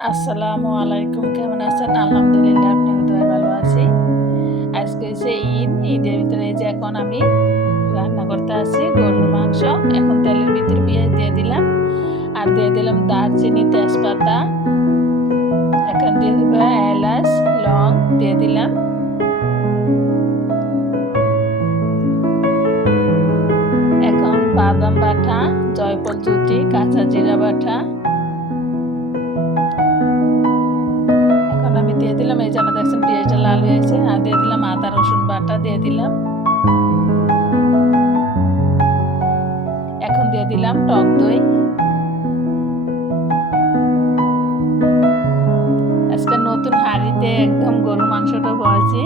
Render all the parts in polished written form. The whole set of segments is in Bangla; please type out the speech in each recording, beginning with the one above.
আসসালামু আলাইকুম, কেমন আছেন? আলহামদুলিল্লাহ, আপনিও দোয়ায় ভালো আছি। আজকে হচ্ছে ঈদের ভিতরে এই যে এখন আমি রান্না করতে আছি গরুর মাংস। এখন তেলের ভিতরে পেঁয়াজ দিয়ে দিলাম, আর দিয়ে দিলাম দারচিনি, তেজপাতা। এখন দিয়ে দিব এলাচ, লং দিয়ে দিলাম। এখন বাদাম বাটা, জয়ফল জুটি, কাঁচা জিরা বাটা। আমি দিয়ে দিলাম, এই যে আমরা দেখছেন পেঁয়াজটা লাল হয়েছে, আর দিয়ে দিলাম আদা রসুন বাটা দিয়ে দিলাম। এখন দিয়ে দিলাম টক দই। আজকে নতুন হাঁড়িতে একদম গরুর মাংসটা বয়েছি।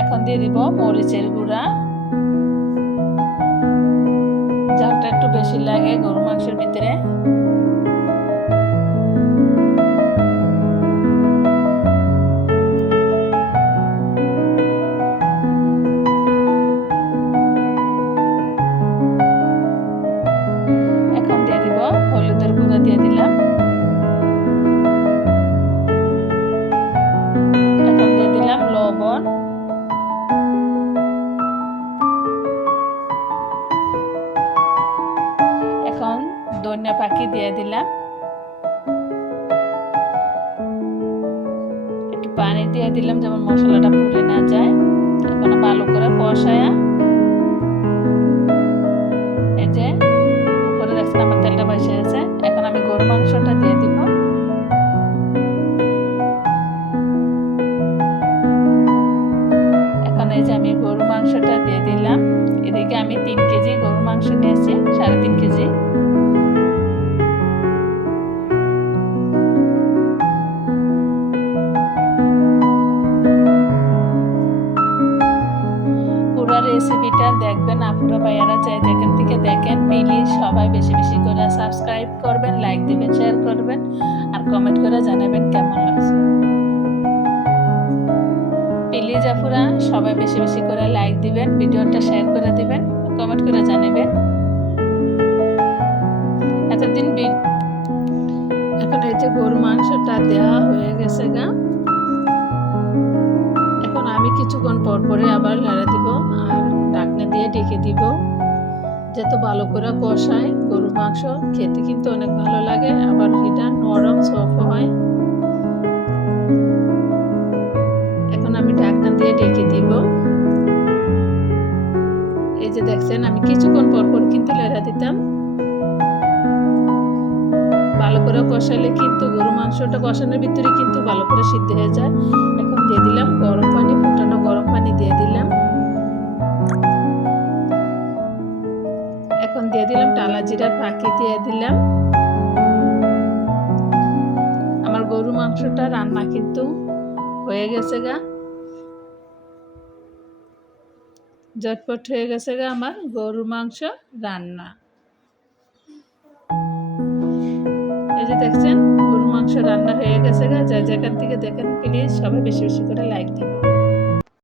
এখন দিয়ে দিব মরিচের গুঁড়া, ঝালটা একটু বেশি লাগে গরুর মাংসের ভিতরে। এখন দিয়ে দিব হলুদের গুঁড়া দিয়ে দিলাম। এখন দিয়ে দিলাম লবণ। এখন ধনিয়া পাখি দিয়ে দিলাম। একটু পানি দিয়ে দিলাম যেমন মশলাটা পুড়ে না যায়। এখন ভালো করে কষায়া, এই যে উপরে দেখছেন আমার তেলটা বসে আছে। এখন আমি গরুর মাংসটা দিয়ে দিব। এখন এই যে আমি গরুর মাংসটা দিয়ে দিলাম। এদিকে আমি 3 কেজি গরুর মাংস নিয়েছি, 3.5 কেজি। রেসিপিটা দেখবেন আপুরা ভাইয়ারা, চাই যেখান থেকে দেখেন প্লিজ সবাই বেশি বেশি করে সাবস্ক্রাইব করবেন, লাইক দিবেন, শেয়ার করবেন, আর কমেন্ট করে জানাবেন কেমন লাগছে। প্লিজ আপুরা সবাই বেশি বেশি করে লাইক দিবেন, ভিডিওটা শেয়ার করে দিবেন, কমেন্ট করে জানাবেন। এতদিন এখন এই যে গরুর মাংসটা দেওয়া হয়ে গেছে গা। এখন আমি কিছুক্ষণ পর পরে আবার লাড়া দিব আর ঢাকনা দিয়ে ঢেকে দিব, যেহেতু ভালো করে কষায়। গরুর মাংস খেতে কিন্তু অনেক ভালো লাগে, আবার এটা নরম সফট হয়। এখন আমি ঢাকনা দিয়ে ঢেকে দিব। এই যে দেখছেন আমি কিছুক্ষণ পর পর কিন্তু লাড়া দিতাম। ভালো করে কষালে কিন্তু গরুর মাংসটা কষানোর ভিতরে কিন্তু ভালো করে সিদ্ধ হয়ে যায়। এখন দিয়ে দিলাম গরম পানি, ফুটানো গরম পানি দিয়ে দিলাম। এখন দিয়ে দিলাম টালা জিরার ফাঁকি দিয়ে দিলাম। আমার গরুর মাংসটা রান্না কিন্তু হয়ে গেছে গা, ঝটপট হয়ে গেছে গা আমার গরুর মাংস রান্না। এই যে দেখছেন গরুর মাংস রান্না হয়ে গেছে গা। যেখান থেকে দেখেন প্লিজ সবাই বেশি বেশি করে লাইক দিবেন।